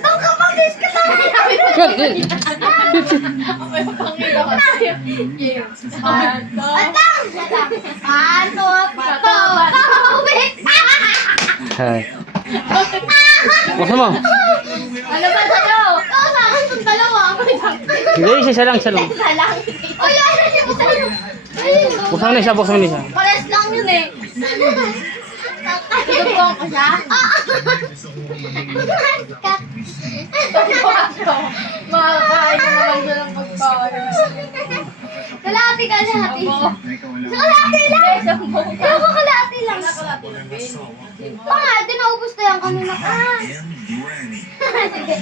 Nung kapag-dis ka tayo. Shot! May pangilo ka tayo. Patot, tubig. Hay. Buksan mo. Ano ba sa'yo? Oo, sa akin itong dalawa. Hindi, isa lang, isa lang. Isa lang. Uy, ano siya po sa'yo? Buksan mo na isa, buksan mo na isa. Pares lang yun eh. Tutubuan ko siya? Makakain na naman siya ng pagkain. Kalahati. Kalahati lang. Ako kalahati lang. Mga, di naubos na yan kanina ka. Sige.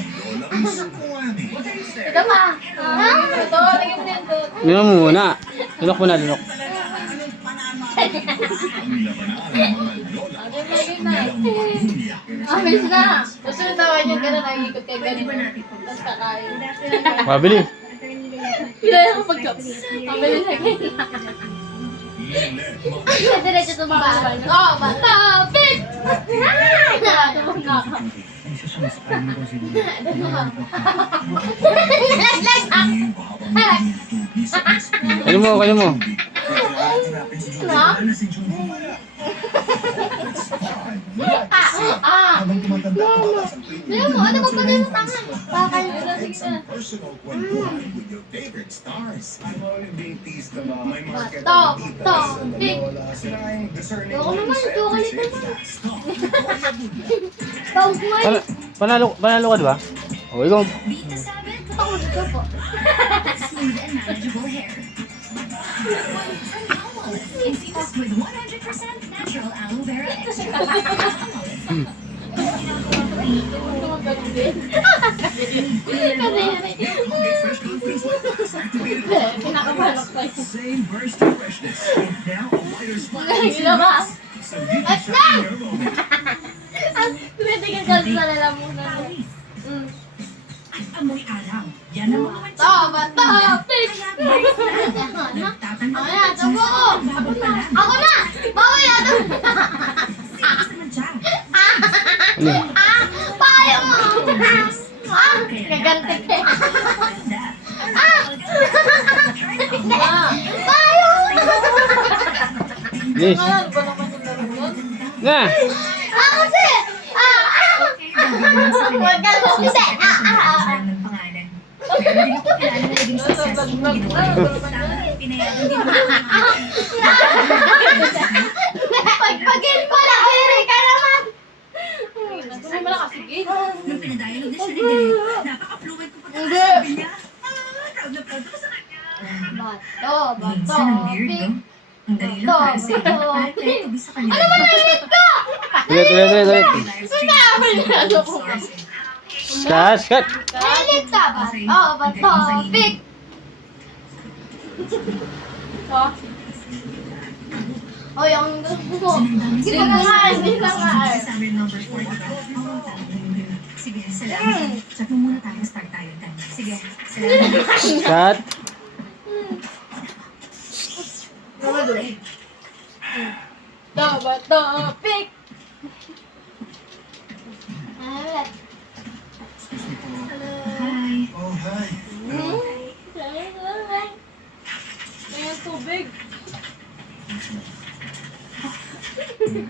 Ito pa. Ha? Ito, tingin mo yan doon. Lunok mo muna. Lunok mo na, lunok. Amis na. Susunod tawain yung gano'n, nakikot kayo gano'n. Tapos kakain. Mabili. Pinaya ko pagkaps. Pabili na kayo. Diretso tumaba. Oo, bata. Big! Tumang na ka. Kaya mo. Alam mo, ano ba pa din ang tangan? Bakal. Big! Ako naman, ito kalit naman. Tawag mo eh. Panalo ka, di ba? O, ikaw. Ako dito po. Smooth and manageable hair. Infused with 100% natural aloe vera extract. Pinakabalak pa yun. Same burst of freshness. And now a lighter smile. Ilabas! So you can shine your moment. Tumitigil ka sa lalamunan. At amoy araw. Yan ang mga Topic! nagtatanong. Ayan, tabo ko. Ako na! Bawi natin! Serious naman siya. Ano? Payo mo! Gaganti ka. Payo mo! Yes. Ano ba naman yung laro yun? Na! Ako si! Huwag ka mo kasi! ng pangalan. Pero hindi ko kilala na naging successful yung ginawa niyo. Pinayagan din mo. Pagpagin mo na! Piri ka naman! Hindi mo lang sige. Nung pinadialog na siya ni Direk, napaka-fluent ko pagkakasabi niya. Proud na proud ako sa kanya. Minsan ang weird, no? Ang dali lang para sa iyo. Kahit tubi sa kanya. Ulit. Cut. Mahilig ka ba? Oo, ba? Topic! O, yung gusto mo. Hindi ka nga, hindi ka nga. Summer number 4, diba? Sige, salamat. Chat mo muna tayo, start tayo. Sige, salamat. Cut. Topic! Hi. Oh, hi. Kaya tubig.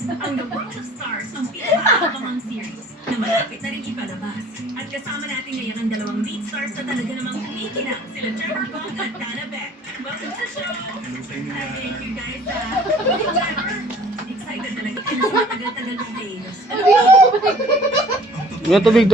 Ang The World of Stars, ang pinakakakamang series na malapit na rin ipalabas. At kasama natin ngayon ang dalawang lead stars na talaga namang kumikinang, sila Trevor Bong at Dana Beck. Welcome to the show! Thank you guys. Trevor, excited talaga. Kasi matagal-tagal mong days. Yung tubig.